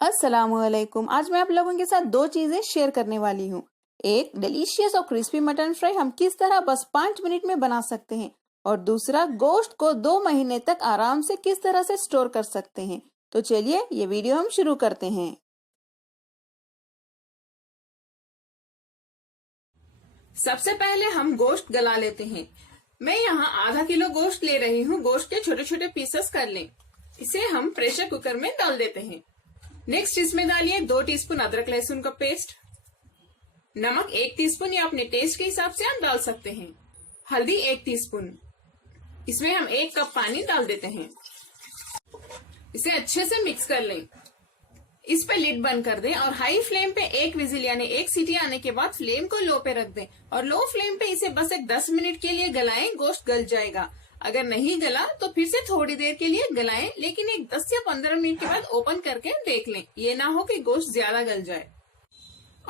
अस्सलामुअलैकुम। आज मैं आप लोगों के साथ दो चीजें शेयर करने वाली हूँ। एक, डिलीशियस और क्रिस्पी मटन फ्राई हम किस तरह बस 5 मिनट में बना सकते हैं, और दूसरा, गोश्त को 2 महीने तक आराम से किस तरह से स्टोर कर सकते हैं। तो चलिए ये वीडियो हम शुरू करते हैं। सबसे पहले हम गोश्त गला लेते हैं। मैं यहाँ आधा किलो गोश्त ले रही हूँ। गोश्त के छोटे छोटे पीसेस कर लें। इसे हम प्रेशर कुकर में डाल देते हैं। नेक्स्ट इसमें डालिए 2 टीस्पून अदरक लहसुन का पेस्ट, नमक 1 टीस्पून या अपने टेस्ट के हिसाब से आप डाल सकते हैं, हल्दी 1 टीस्पून। इसमें हम 1 कप पानी डाल देते हैं। इसे अच्छे से मिक्स कर लें। इस पे लिड बंद कर दें और हाई फ्लेम पे 1 विजिल यानी 1 सीटी आने के बाद फ्लेम को लो पे रख दें और लो फ्लेम पे इसे बस 10 मिनट के लिए गलाएं। गोश्त गल जाएगा। अगर नहीं गला तो फिर से थोड़ी देर के लिए गलाएं, लेकिन एक 10 या 15 मिनट के बाद ओपन करके देख लें। ये ना हो कि गोश्त ज्यादा गल जाए।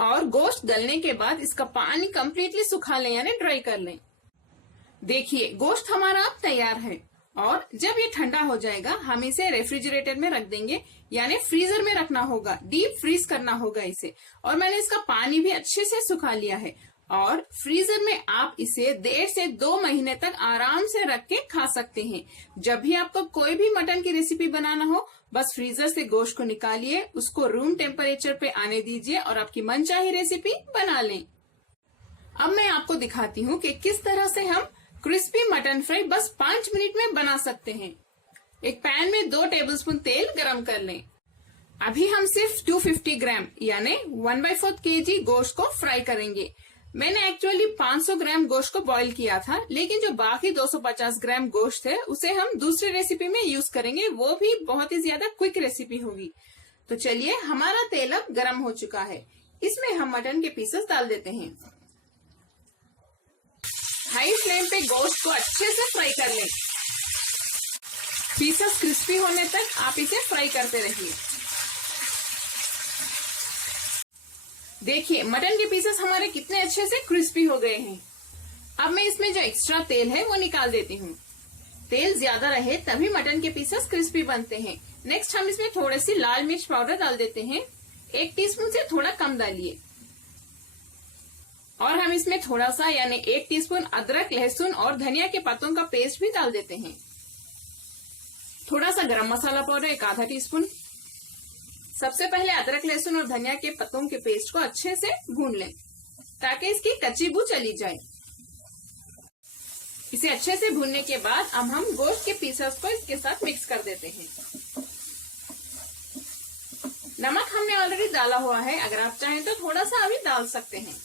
और गोश्त गलने के बाद इसका पानी कंप्लीटली सुखा लें यानी ड्राई कर लें। देखिए गोश्त हमारा अब तैयार है और जब ये ठंडा हो जाएगा हम इसे रेफ्रिजरेटर में रख देंगे, यानी फ्रीजर में रखना होगा। डीप फ्रीज करना होगा इसे। और मैंने इसका पानी भी अच्छे से सुखा लिया है और फ्रीजर में आप इसे 1.5 से 2 महीने तक आराम से रख के खा सकते हैं। जब भी आपको कोई भी मटन की रेसिपी बनाना हो, बस फ्रीजर से गोश्त को निकालिए, उसको रूम टेम्परेचर पे आने दीजिए और आपकी मनचाही रेसिपी बना लें। अब मैं आपको दिखाती हूँ कि किस तरह से हम क्रिस्पी मटन फ्राई बस 5 मिनट में बना सकते हैं। एक पैन में 2 टेबलस्पून तेल गरम कर लें। अभी हम सिर्फ 250 ग्राम यानी 1/4 kg गोश्त को फ्राई करेंगे। मैंने एक्चुअली 500 ग्राम गोश्त को बॉईल किया था, लेकिन जो बाकी 250 ग्राम गोश्त है उसे हम दूसरी रेसिपी में यूज करेंगे। वो भी बहुत ही ज्यादा क्विक रेसिपी होगी। तो चलिए, हमारा तेल अब गरम हो चुका है। इसमें हम मटन के पीसेस डाल देते हैं। हाई फ्लेम पे गोश्त को अच्छे से फ्राई कर लें। पीसेस क्रिस्पी होने तक आप इसे फ्राई करते रहिए। देखिए मटन के पीसेस हमारे कितने अच्छे से क्रिस्पी हो गए हैं। अब मैं इसमें जो एक्स्ट्रा तेल है वो निकाल देती हूँ। तेल ज्यादा रहे तभी मटन के पीसेस क्रिस्पी बनते हैं। नेक्स्ट हम इसमें थोड़ी सी लाल मिर्च पाउडर डाल देते हैं। 1 टीस्पून से थोड़ा कम डालिए। और हम इसमें थोड़ा सा यानी 1 टीस्पून अदरक लहसुन और धनिया के पत्तों का पेस्ट भी डाल देते हैं। थोड़ा सा गरम मसाला पाउडर 1 आधा टीस्पून। सबसे पहले अदरक लहसुन और धनिया के पत्तों के पेस्ट को अच्छे से भून लें ताकि इसकी कच्ची बू चली जाए। इसे अच्छे से भूनने के बाद अब हम गोश्त के पीसेस को इसके साथ मिक्स कर देते हैं। नमक हमने ऑलरेडी डाला हुआ है, अगर आप चाहें तो थोड़ा सा अभी डाल सकते हैं।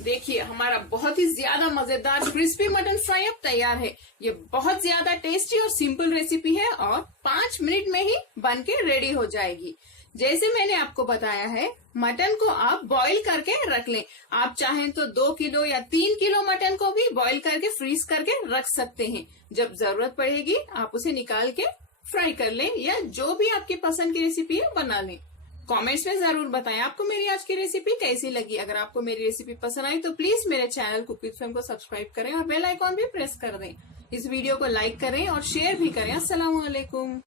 देखिए हमारा बहुत ही ज्यादा मजेदार क्रिस्पी मटन फ्राई अब तैयार है। ये बहुत ज्यादा टेस्टी और सिंपल रेसिपी है और 5 मिनट में ही बन के रेडी हो जाएगी। जैसे मैंने आपको बताया है, मटन को आप बॉईल करके रख लें। आप चाहें तो 2 किलो या 3 किलो मटन को भी बॉईल करके फ्रीज करके रख सकते हैं। जब जरूरत पड़ेगी आप उसे निकाल के फ्राई कर लें या जो भी आपकी पसंद की रेसिपी है बना लें। कमेंट्स में जरूर बताएं आपको मेरी आज की रेसिपी कैसी लगी। अगर आपको मेरी रेसिपी पसंद आई तो प्लीज मेरे चैनल कुक विद फैम को सब्सक्राइब करें और बेल आइकॉन भी प्रेस कर दें। इस वीडियो को लाइक करें और शेयर भी करें। अस्सलाम वालेकुम।